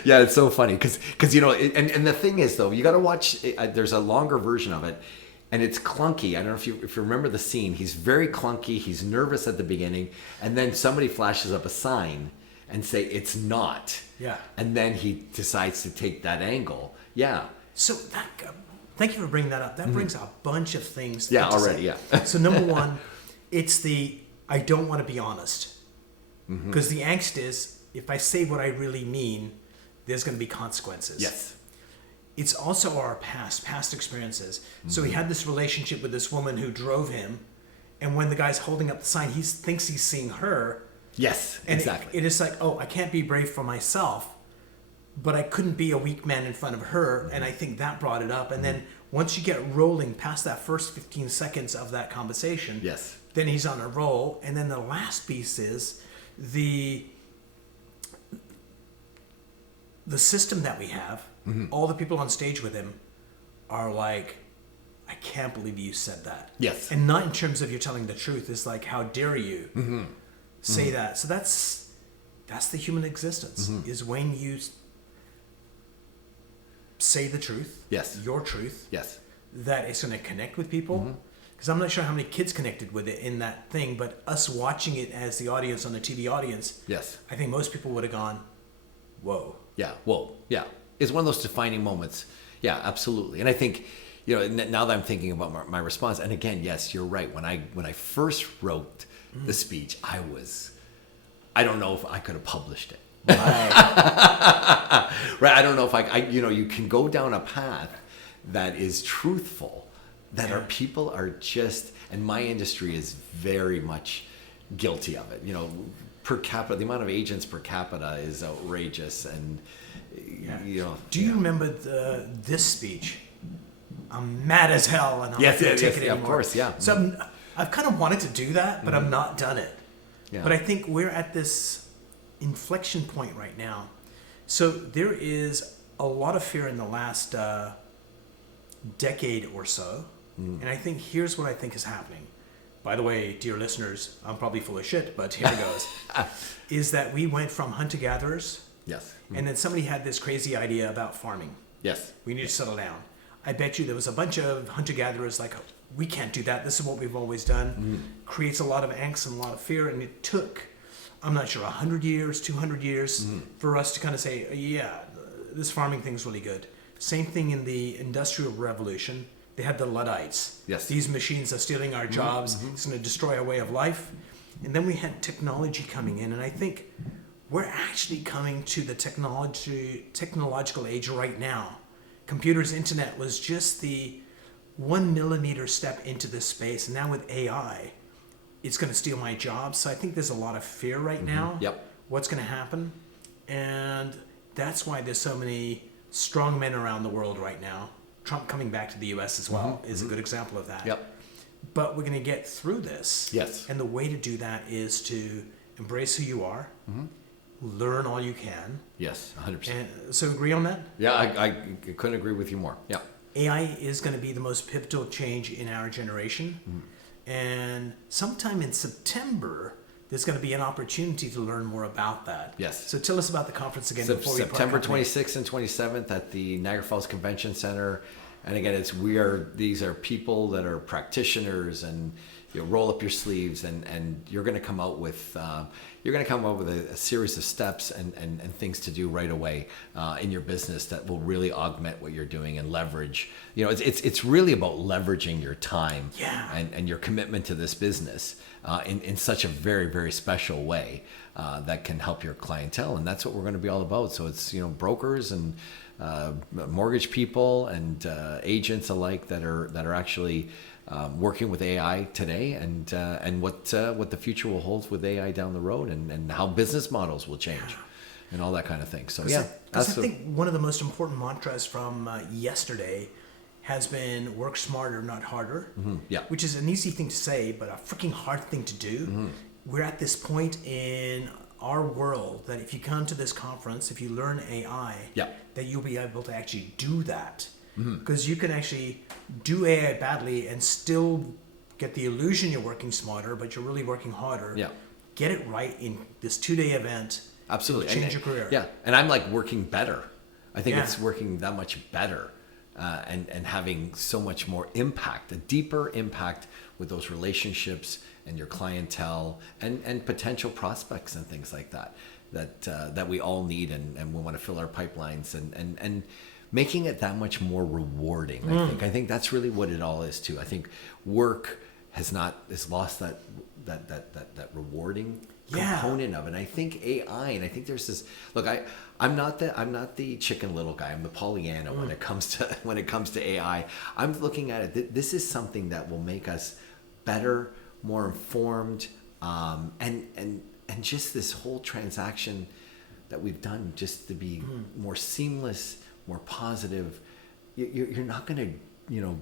Yeah, it's so funny because and the thing is though, you got to watch. There's a longer version of it. And it's clunky. I don't know if you remember the scene. He's very clunky. He's nervous at the beginning. And then somebody flashes up a sign and say, it's not. Yeah. And then he decides to take that angle. Yeah. So thank you for bringing that up. That brings a bunch of things. Yeah, already, yeah. So number one, it's I don't want to be honest. Because the angst is, if I say what I really mean, there's going to be consequences. Yes. It's also our past experiences. So he had this relationship with this woman who drove him, and when the guy's holding up the sign, he thinks he's seeing her. Yes, and exactly. It is like, I can't be brave for myself, but I couldn't be a weak man in front of her, and I think that brought it up. And then once you get rolling past that first 15 seconds of that conversation, then he's on a roll. And then the last piece is the system that we have. All the people on stage with him are like, I can't believe you said that. Yes. And not in terms of you're telling the truth. It's like, how dare you say that? So that's the human existence, is when you say the truth, yes, your truth, yes, that it's going to connect with people. because I'm not sure how many kids connected with it in that thing, but us watching it as the audience on the TV audience, Yes. I think most people would have gone, whoa. Yeah. Whoa. Yeah. It's one of those defining moments. Yeah, absolutely. And I think, now that I'm thinking about my response, and again, yes, you're right. When I first wrote the speech, I don't know if I could have published it. Right. Right. I don't know if you can go down a path that is truthful, that our people are just, and my industry is very much guilty of it. Per capita, the amount of agents per capita is outrageous. And, Do you remember this speech? I'm mad as hell and I'm not going to take it anymore. Of course, yeah. So I've kind of wanted to do that, but I've not done it. Yeah. But I think we're at this inflection point right now. So there is a lot of fear in the last decade or so. And I think here's what I think is happening. By the way, dear listeners, I'm probably full of shit, but here it goes. Is that we went from hunter-gatherers. Yes. And then somebody had this crazy idea about farming. Yes. We need to settle down. I bet you there was a bunch of hunter-gatherers like, we can't do that. This is what we've always done. Creates a lot of angst and a lot of fear. And it took, I'm not sure, 100 years, 200 years for us to kind of say, yeah, this farming thing's really good. Same thing in the Industrial Revolution. They had the Luddites. Yes. These machines are stealing our jobs. It's going to destroy our way of life. And then we had technology coming in. And I think we're actually coming to the technological age right now. Computers, internet was just the 1 millimeter step into this space. And now with AI, it's going to steal my job. So I think there's a lot of fear right now. Yep. What's going to happen? And that's why there's so many strong men around the world right now. Trump coming back to the U.S. as well is a good example of that. Yep. But we're going to get through this. Yes. And the way to do that is to embrace who you are, learn all you can. Yes, 100%. And so agree on that? Yeah, I couldn't agree with you more. Yeah. AI is going to be the most pivotal change in our generation. And sometime in September, there's going to be an opportunity to learn more about that. Yes. So tell us about the conference again before we September part company. 26th and 27th at the Niagara Falls Convention Center. And again, these are people that are practitioners, and roll up your sleeves, and you're going to come out with a series of steps and things to do right away in your business that will really augment what you're doing and leverage. It's really about leveraging your time and your commitment to this business in such a very, very special way that can help your clientele, and that's what we're going to be all about. So it's brokers and mortgage people and agents alike that are actually working with AI today, and what the future will hold with AI down the road, and how business models will change, and all that kind of thing. So I think one of the most important mantras from yesterday has been work smarter, not harder. Which is an easy thing to say, but a freaking hard thing to do. We're at this point in our world that if you come to this conference, if you learn AI, that you'll be able to actually do that. Because you can actually do AI badly and still get the illusion you're working smarter, but you're really working harder. Get it right in this 2-day event. Absolutely. Change your career. Yeah. And I'm like working better. I think it's working that much better and having so much more impact, a deeper impact with those relationships and your clientele and potential prospects and things like that we all need and we want to fill our pipelines and making it that much more rewarding. I think that's really what it all is too. I think work has lost that rewarding component of it. And I think AI, and I think there's this look. I'm not the Chicken Little guy. I'm the Pollyanna when it comes to AI. I'm looking at it. This is something that will make us better, more informed, and just this whole transaction that we've done just to be more seamless, more positive. You're not going to,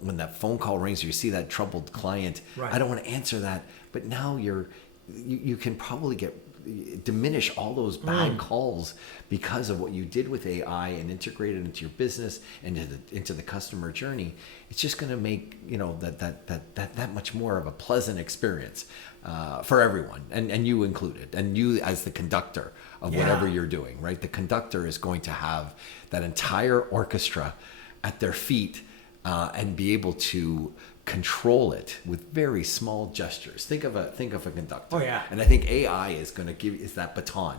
when that phone call rings, or you see that troubled client, I don't want to answer that. But now you can probably diminish all those bad calls because of what you did with AI and integrate it into your business and into the customer journey. It's just going to make that much more of a pleasant experience for everyone, and you included, and you as the conductor of whatever you're doing, right? The conductor is going to have that entire orchestra at their feet and be able to control it with very small gestures. Think of a conductor. Oh, yeah. And I think AI is going to is that baton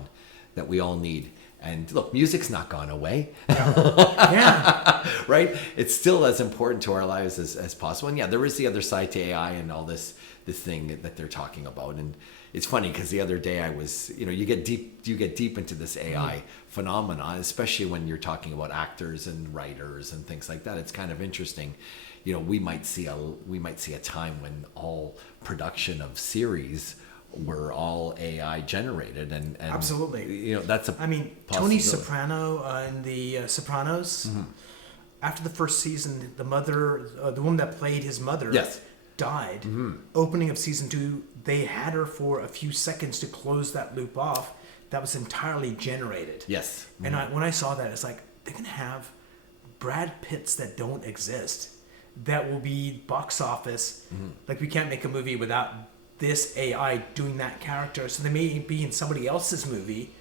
that we all need. And look, music's not gone away. Yeah. Right? It's still as important to our lives as possible. And yeah, there is the other side to AI and all this thing that they're talking about. And it's funny because the other day I was, you get deep into this AI phenomenon, especially when you're talking about actors and writers and things like that. It's kind of interesting. We might see a time when all production of series were all AI generated, and absolutely, that's a. I mean, Tony Soprano in the Sopranos. Mm-hmm. After the first season, the woman that played his mother, died. Mm-hmm. Opening of season 2, they had her for a few seconds to close that loop off. That was entirely generated. Yes, mm-hmm. And when I saw that, it's like they're gonna have Brad Pitts that don't exist. That will be box office. Mm-hmm. Like we can't make a movie without this AI doing that character, so they may be in somebody else's movie,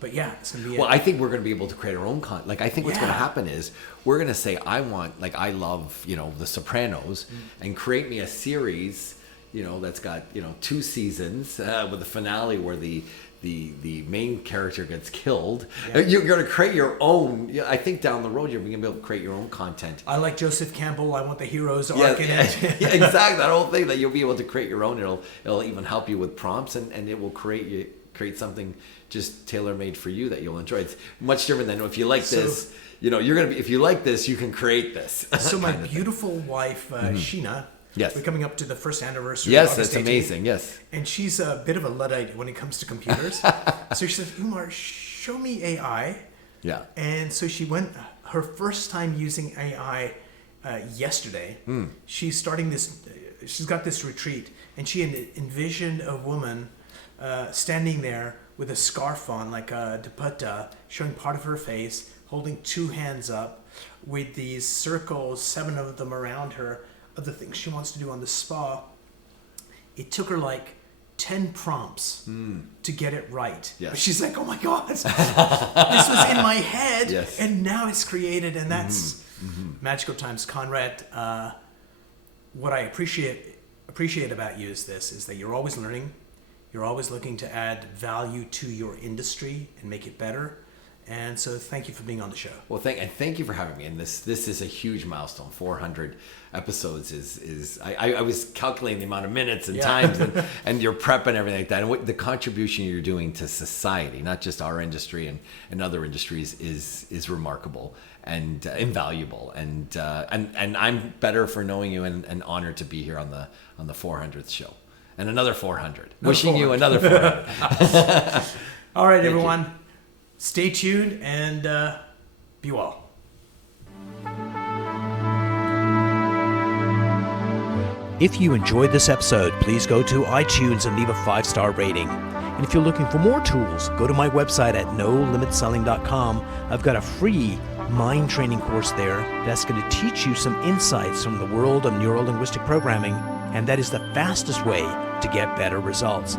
but yeah, it's gonna be. Well, I think we're gonna be able to create our own content. Like I think what's gonna happen is we're gonna say, I love The Sopranos, and create me a series, that's got 2 seasons with a finale where the main character gets killed. Yeah. You're going to create your own. I think down the road you're going to be able to create your own content. I like Joseph Campbell. I want the hero's arc in it. Yeah, exactly. That whole thing that you'll be able to create your own. It'll even help you with prompts, and it will create something just tailor made for you that you'll enjoy. It's much different than if you like this. You're going to be. If you like this, you can create this. So my beautiful wife, Sheena. Yes. We're coming up to the first anniversary. Yes, that's amazing. Yes. And she's a bit of a Luddite when it comes to computers. So she said, Umar, show me AI. Yeah. And so she went, her first time using AI yesterday. She's starting this, she's got this retreat, and she envisioned a woman standing there with a scarf on, like a dupatta, showing part of her face, holding 2 hands up with these circles, 7 of them around her, of the things she wants to do on the spa. It took her like 10 prompts to get it right. Yes. But she's like, oh my God, this was in my head, and now it's created, and that's magical times. Conrad, what I appreciate about you is that you're always learning, you're always looking to add value to your industry and make it better. And so thank you for being on the show. Well, thank you for having me. And this is a huge milestone. 400 episodes is I was calculating the amount of minutes and times and your prep and everything like that. And what the contribution you're doing to society, not just our industry and other industries, is remarkable and invaluable. And I'm better for knowing you, and honored to be here on the 400th show. And another 400. Wishing you another 400. All right, everyone. Stay tuned and be well. If you enjoyed this episode, please go to iTunes and leave a 5-star rating. And if you're looking for more tools, go to my website at nolimitselling.com. I've got a free mind training course there that's going to teach you some insights from the world of neuro-linguistic programming, and that is the fastest way to get better results.